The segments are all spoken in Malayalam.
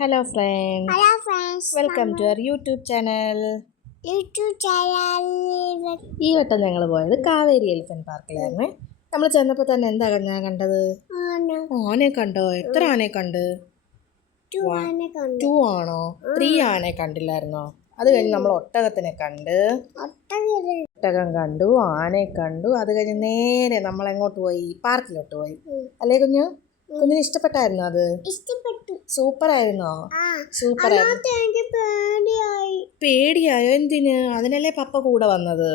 Hello friends. Hello friends. Welcome to our YouTube channel. YouTube channel. ഈ വട്ടം ഞങ്ങൾ പോയത് കാവേരി എലിഫന്റ് പാർക്കിലായിരുന്നു. നമ്മൾ ചെന്നപ്പോൾ തന്നെ എന്താ ഞാൻ കണ്ടത്? ആനയെ കണ്ടോ? എത്ര ആനയെ കണ്ട്? 2 ആണോ? 3 ആനയെ കണ്ടില്ലായിരുന്നോ? അത് കഴിഞ്ഞ് നമ്മൾ ഒട്ടകത്തിനെ കണ്ട്, ഒട്ടകം കണ്ടു, ആനയെ കണ്ടു. അത് കഴിഞ്ഞ് നേരെ നമ്മൾ എങ്ങോട്ട് പോയി? പാർക്കിലോട്ട് പോയി അല്ലേ കുഞ്ഞു? കുഞ്ഞിന് ഇഷ്ടപ്പെട്ടായിരുന്നോ? അത് സൂപ്പർ ആയിരുന്നോ? സൂപ്പർ പേടിയായോ? എന്തിന്? അതിനല്ലേ പപ്പ കൂടെ വന്നത്.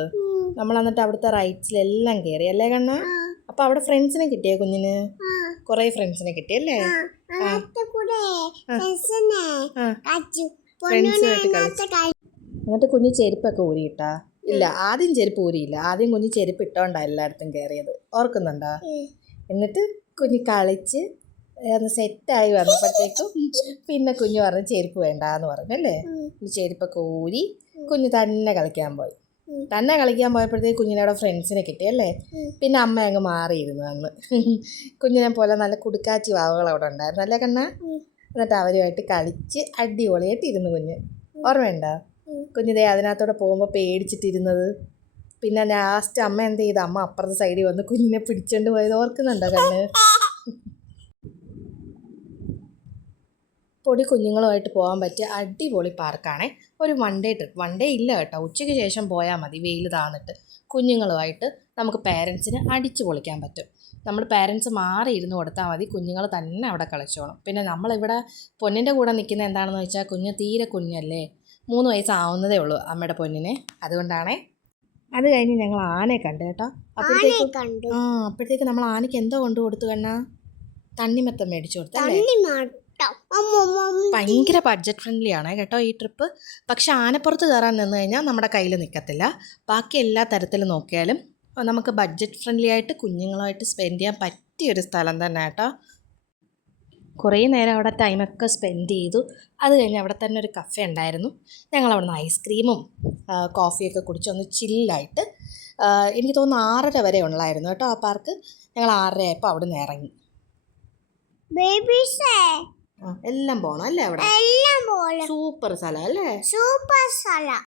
നമ്മൾ എന്നിട്ട് അവിടുത്തെ റൈറ്റ്സിലെല്ലാം കയറി അല്ലേ കണ്ണ? അപ്പൊ അവിടെ ഫ്രണ്ട്സിനെ കിട്ടിയേ കുഞ്ഞിന്? കൊറേ ഫ്രണ്ട്സിനെ കിട്ടിയല്ലേ? ഫ്രണ്ട്സുമായിട്ട് കളിച്ചു. എന്നിട്ട് കുഞ്ഞ് ചെരുപ്പൊക്കെ ഊരിയിട്ടാ? ഇല്ല, ആദ്യം ചെരുപ്പ് ഊരിയില്ല. ആദ്യം കുഞ്ഞ് ചെരുപ്പ് ഇട്ടോണ്ടാ എല്ലായിടത്തും കയറിയത്. ഓർക്കുന്നുണ്ടോ? എന്നിട്ട് കുഞ്ഞ് കളിച്ച് ഒന്ന് സെറ്റായി വന്നപ്പോഴത്തേക്കും പിന്നെ കുഞ്ഞ് പറഞ്ഞ് ചെരുപ്പ് വേണ്ടാന്ന് പറഞ്ഞല്ലേ. ചെരുപ്പൊക്കെ ഊരി കുഞ്ഞ് തന്നെ കളിക്കാൻ പോയി. തന്നെ കളിക്കാൻ പോയപ്പോഴത്തേക്ക് കുഞ്ഞിനവിടെ ഫ്രണ്ട്സിനെ കിട്ടിയല്ലേ. പിന്നെ അമ്മ അങ്ങ് മാറിയിരുന്നു അന്ന്. കുഞ്ഞിനെ പോലെ നല്ല കുടുക്കാച്ചി വാവുകൾ അവിടെ ഉണ്ടായിരുന്നു അല്ലേ കണ്ണ? എന്നിട്ട് അവരുമായിട്ട് കളിച്ച് അടിപൊളിയായിട്ട് ഇരുന്നു കുഞ്ഞ്. ഓർമ്മയുണ്ടോ? കുഞ്ഞിതേ അതിനകത്തോടെ പോകുമ്പോൾ പേടിച്ചിട്ടിരുന്നത്. പിന്നെ ലാസ്റ്റ് അമ്മ എന്ത് ചെയ്തു? അമ്മ അപ്പുറത്തെ സൈഡിൽ വന്ന് കുഞ്ഞിനെ പിടിച്ചോണ്ട് പോയത് ഓർക്കുന്നുണ്ടോ കണ്ണ്? പൊടി കുഞ്ഞുങ്ങളുമായിട്ട് പോകാൻ പറ്റിയ അടിപൊളി പാർക്കാണേ. ഒരു one day trip. One day ഇല്ല കേട്ടോ, ഉച്ചയ്ക്ക് ശേഷം പോയാൽ മതി. വെയിൽ താന്നിട്ട് കുഞ്ഞുങ്ങളുമായിട്ട് നമുക്ക് പേരൻസിന് അടിച്ചു പൊളിക്കാൻ പറ്റും. നമ്മൾ പേരൻസ് മാറി ഇരുന്ന് കൊടുത്താൽ മതി, കുഞ്ഞുങ്ങൾ തന്നെ അവിടെ കളിച്ചോളും. പിന്നെ നമ്മളിവിടെ പൊന്നിൻ്റെ കൂടെ നിൽക്കുന്ന എന്താണെന്ന് വെച്ചാൽ കുഞ്ഞ് തീരെ കുഞ്ഞല്ലേ, 3 വയസ്സാവുന്നതേ ഉള്ളൂ അമ്മയുടെ പൊന്നിനെ. അതുകൊണ്ടാണേ. അത് കഴിഞ്ഞ് ഞങ്ങൾ ആനയെ കണ്ടു കേട്ടോ. അപ്പോഴത്തേക്ക് നമ്മൾ ആനയ്ക്ക് എന്തോ കൊണ്ടു കൊടുത്തു കണ്ണാ? തണ്ണിമത്തം മേടിച്ചു കൊടുത്തല്ലേ. ഭയങ്കര ബഡ്ജറ്റ് ഫ്രണ്ട്ലി ആണ് കേട്ടോ ഈ ട്രിപ്പ്. പക്ഷെ ആനപ്പുറത്ത് കയറാൻ നിന്ന് കഴിഞ്ഞാൽ നമ്മുടെ കയ്യിൽ നിൽക്കത്തില്ല. ബാക്കി എല്ലാ തരത്തിലും നോക്കിയാലും നമുക്ക് ബഡ്ജറ്റ് ഫ്രണ്ട്ലി ആയിട്ട് കുഞ്ഞുങ്ങളുമായിട്ട് സ്പെൻഡ് ചെയ്യാൻ പറ്റിയൊരു സ്ഥലം തന്നെ കേട്ടോ. കുറേ നേരം അവിടെ ടൈമൊക്കെ സ്പെൻഡ് ചെയ്തു. അത് കഴിഞ്ഞ് അവിടെ തന്നെ ഒരു കഫേ ഉണ്ടായിരുന്നു. ഞങ്ങൾ അവിടെ നിന്ന് ഐസ്ക്രീമും കോഫിയൊക്കെ കുടിച്ച് ഒന്ന് ചില്ലായിട്ട്, എനിക്ക് തോന്നുന്നു 6:30 വരെ ഉള്ളായിരുന്നു കേട്ടോ ആ പാർക്ക്. ഞങ്ങൾ 6:30 ആയപ്പോൾ അവിടെ നിന്ന് ഇറങ്ങി. എല്ലാം പോണം അല്ലേ അവിടെ? സൂപ്പർ സ്ഥലം അല്ലേ? സൂപ്പർ സ്ഥലം.